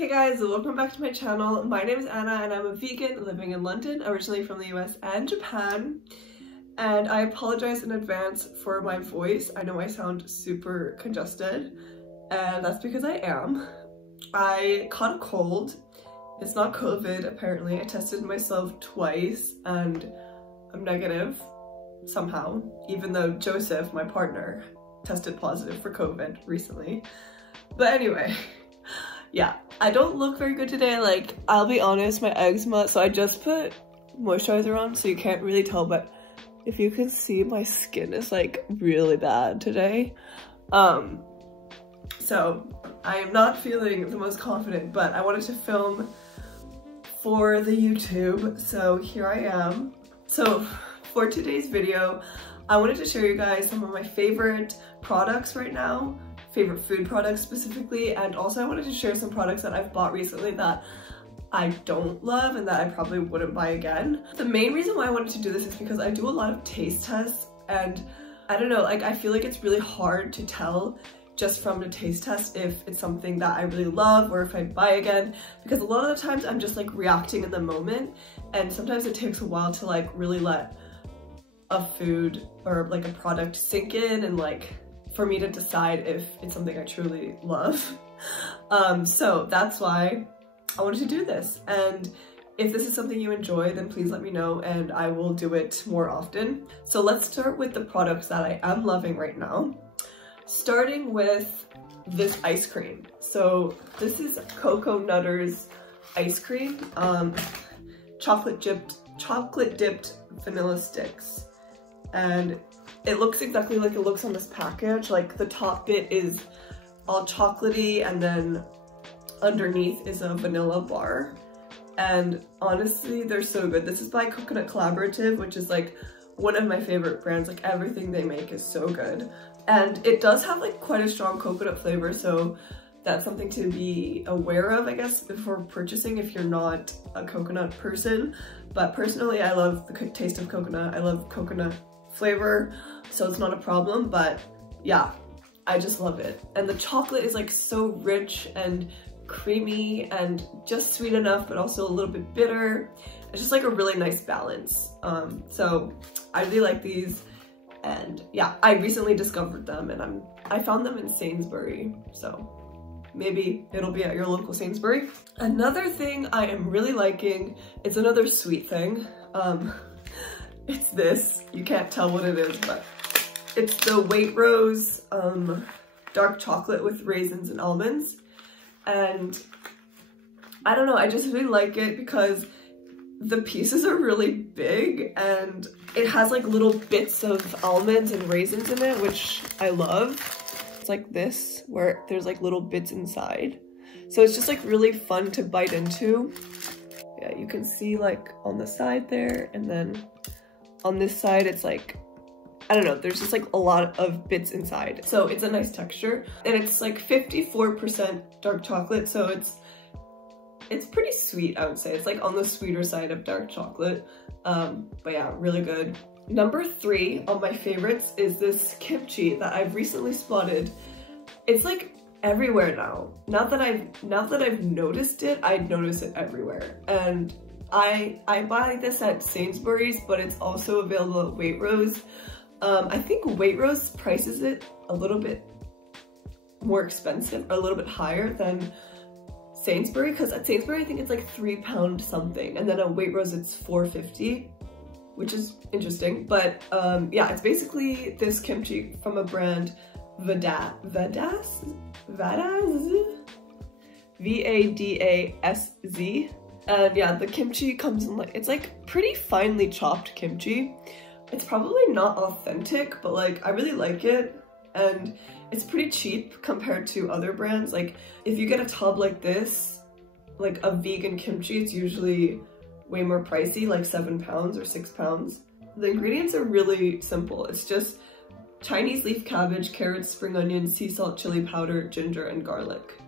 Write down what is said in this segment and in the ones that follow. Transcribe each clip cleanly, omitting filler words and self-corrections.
Hey guys, welcome back to my channel. My name is Anna and I'm a vegan living in London, originally from the US and Japan. And I apologize in advance for my voice. I know I sound super congested and that's because I am. I caught a cold. It's not COVID apparently. I tested myself twice and I'm negative somehow, even though Joseph, my partner, tested positive for COVID recently. But anyway, yeah, I don't look very good today. Like, I'll be honest, my eczema, so I just put moisturizer on so you can't really tell, but if you can see, my skin is like really bad today. So I am not feeling the most confident, but I wanted to film for the YouTube, so here I am. So for today's video, I wanted to show you guys some of my favorite products right now, favorite food products specifically, and also I wanted to share some products that I've bought recently that I don't love and that I probably wouldn't buy again. The main reason why I wanted to do this is because I do a lot of taste tests, and I don't know, like I feel like it's really hard to tell just from the taste test if it's something that I really love or if I'd buy again, because a lot of the times I'm just like reacting in the moment, and sometimes it takes a while to like really let a food or like a product sink in and like for me to decide if it's something I truly love. So that's why I wanted to do this, and if this is something you enjoy, then please let me know and I will do it more often. So let's start with the products that I am loving right now, starting with this ice cream. So this is Coco Nutters ice cream, chocolate dipped vanilla sticks, and it looks exactly like it looks on this package. Like the top bit is all chocolatey and then underneath is a vanilla bar. And honestly, they're so good. This is by Coconut Collaborative, which is like one of my favorite brands. Like everything they make is so good. And it does have like quite a strong coconut flavor, so that's something to be aware of, I guess, before purchasing if you're not a coconut person. But personally, I love the taste of coconut. I love coconut flavor, so it's not a problem, but yeah, I just love it. And the chocolate is like so rich and creamy and just sweet enough, but also a little bit bitter. It's just like a really nice balance. So I really like these, and yeah, I recently discovered them and I found them in Sainsbury, so maybe it'll be at your local Sainsbury. Another thing I am really liking, it's another sweet thing. It's this. You can't tell what it is, but it's the Waitrose dark chocolate with raisins and almonds. And I don't know, I just really like it because the pieces are really big and it has like little bits of almonds and raisins in it, which I love. It's like this, where there's like little bits inside. So it's just like really fun to bite into. Yeah, you can see like on the side there, and then on this side it's like, I don't know, there's just like a lot of bits inside. So it's a nice texture, and it's like 54% dark chocolate, so it's pretty sweet, I would say. It's like on the sweeter side of dark chocolate, but yeah, really good. Number 3 on my favorites is this kimchi that I've recently spotted. It's like everywhere now. Now that I've noticed it, I notice it everywhere. And I buy this at Sainsbury's, but it's also available at Waitrose. I think Waitrose prices it a little bit more expensive, or a little bit higher than Sainsbury, because at Sainsbury I think it's like £3 something, and then at Waitrose it's £4.50, which is interesting. But yeah, it's basically this kimchi from a brand Vadasz? V-A-D-A-S-Z. And yeah, the kimchi comes in like, it's like pretty finely chopped kimchi. It's probably not authentic, but like I really like it, and it's pretty cheap compared to other brands. Like if you get a tub like this, like a vegan kimchi, it's usually way more pricey, like £7 or £6. The ingredients are really simple. It's just Chinese leaf cabbage, carrots, spring onions, sea salt, chili powder, ginger, and garlic.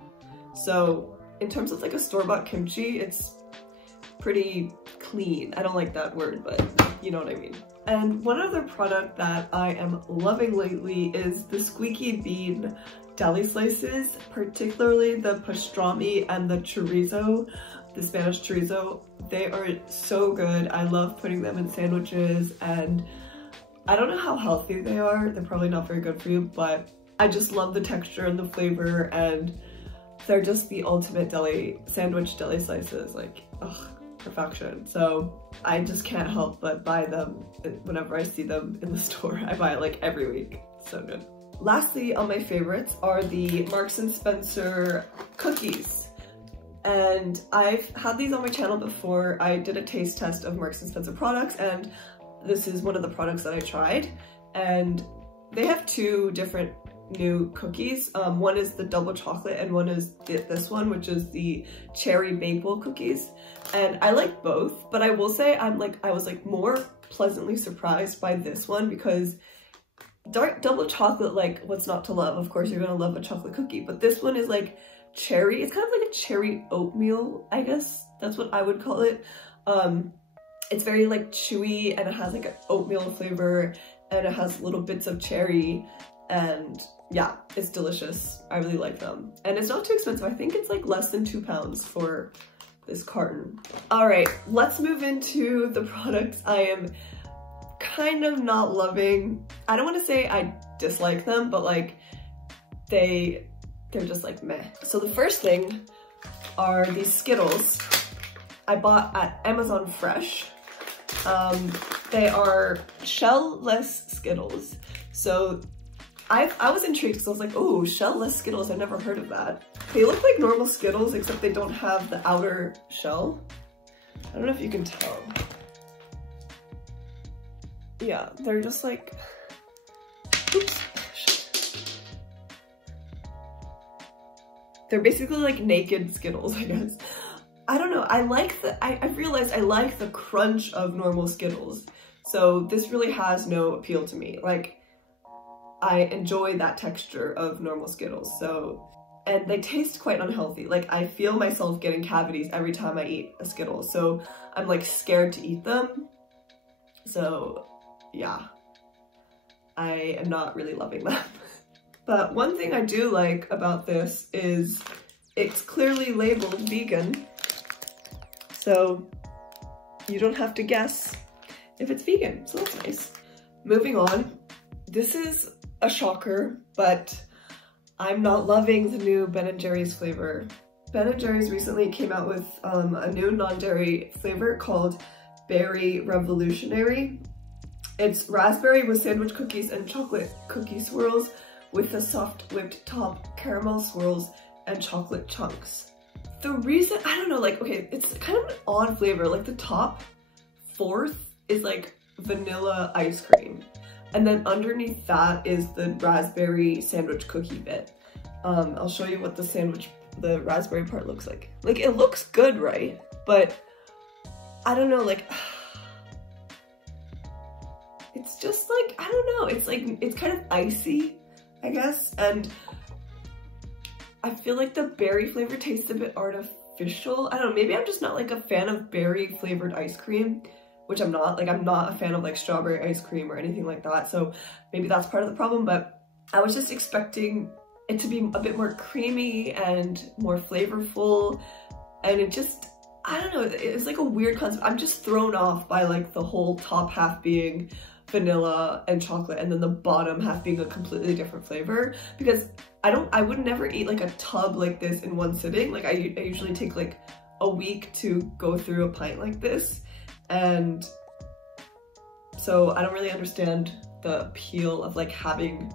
So in terms of like a store-bought kimchi, it's pretty clean. I don't like that word, but you know what I mean. And one other product that I am loving lately is the Squeaky Bean deli slices, particularly the pastrami and the chorizo, the Spanish chorizo. They are so good. I love putting them in sandwiches, and I don't know how healthy they are. They're probably not very good for you, but I just love the texture and the flavor, and they're just the ultimate sandwich deli slices. Like, ugh, perfection. So I just can't help but buy them whenever I see them in the store. I buy it like every week. So good. Lastly, on my favorites are the Marks & Spencer cookies. And I've had these on my channel before. I did a taste test of Marks & Spencer products, and this is one of the products that I tried. And they have two different new cookies. One is the double chocolate, and one is this one, which is the cherry bakewell cookies. And I like both, but I will say I was like more pleasantly surprised by this one, because double chocolate, like, what's not to love? Of course you're gonna love a chocolate cookie, but this one is like cherry. It's kind of like a cherry oatmeal, I guess that's what I would call it. It's very like chewy, and it has like an oatmeal flavor, and it has little bits of cherry, and yeah, it's delicious. I really like them, and it's not too expensive. I think it's like less than £2 for this carton. All right, let's move into the products I am kind of not loving. I don't want to say I dislike them, but like they're just like meh. So the first thing are these Skittles I bought at Amazon Fresh. They are shell-less Skittles. So I was intrigued because I was like, oh, shell-less Skittles, I've never heard of that. They look like normal Skittles, except they don't have the outer shell. I don't know if you can tell. Yeah, they're just like, oops. They're basically like naked Skittles, I guess. I don't know, I realized I like the crunch of normal Skittles. So this really has no appeal to me. Like, I enjoy that texture of normal Skittles. So, and they taste quite unhealthy. Like, I feel myself getting cavities every time I eat a Skittle. So I'm like scared to eat them. So yeah, I am not really loving them. But one thing I do like about this is it's clearly labeled vegan. So you don't have to guess if it's vegan, so that's nice. Moving on, this is a shocker, but I'm not loving the new Ben & Jerry's flavor. Ben & Jerry's recently came out with a new non-dairy flavor called Berry Revolutionary. It's raspberry with sandwich cookies and chocolate cookie swirls with a soft whipped top, caramel swirls, and chocolate chunks. The reason, I don't know, like, okay, it's kind of an odd flavor. Like, the top fourth is like vanilla ice cream, and then underneath that is the raspberry sandwich cookie bit. I'll show you what the raspberry part looks like. Like, it looks good, right? But I don't know, like, it's just like, I don't know, it's like, it's kind of icy, I guess, and I feel like the berry flavor tastes a bit artificial. I don't know, maybe I'm just not like a fan of berry flavored ice cream, which I'm not. Like, I'm not a fan of like strawberry ice cream or anything like that, so maybe that's part of the problem. But I was just expecting it to be a bit more creamy and more flavorful, and it just, I don't know, it's like a weird concept. I'm just thrown off by like the whole top half being vanilla and chocolate, and then the bottom half being a completely different flavor, because I would never eat like a tub like this in one sitting. Like, I usually take like a week to go through a pint like this, and so I don't really understand the appeal of like having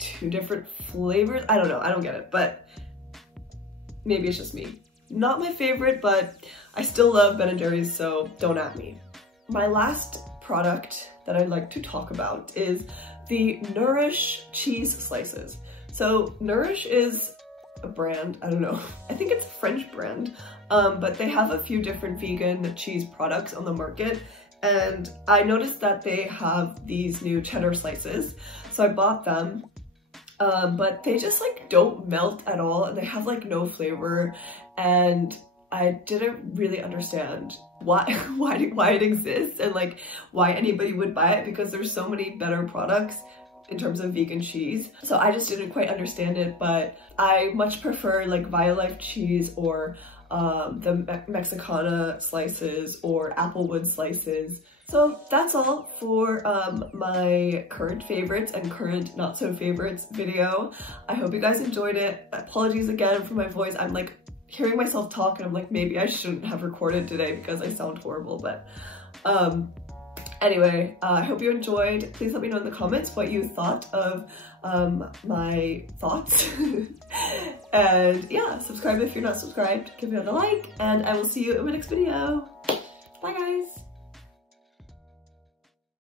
two different flavors. I don't know, I don't get it, but maybe it's just me. Not my favorite, but I still love Ben & Jerry's, so don't at me. My last product that I'd like to talk about is the Nourish cheese slices. So Nourish is a brand, I don't know, I think it's a French brand, but they have a few different vegan cheese products on the market, and I noticed that they have these new cheddar slices, so I bought them. But they just like don't melt at all, and they have like no flavor, and I didn't really understand why it exists and like why anybody would buy it, because there's so many better products in terms of vegan cheese. So I just didn't quite understand it, but I much prefer like Violife cheese or the Mexicana slices or Applewood slices. So that's all for my current favorites and current not so favorites video. I hope you guys enjoyed it. Apologies again for my voice. I'm like hearing myself talk and I'm like, maybe I shouldn't have recorded today because I sound horrible, but anyway, I hope you enjoyed. Please let me know in the comments what you thought of my thoughts. And yeah, subscribe if you're not subscribed, give it a like, and I will see you in my next video. Bye guys!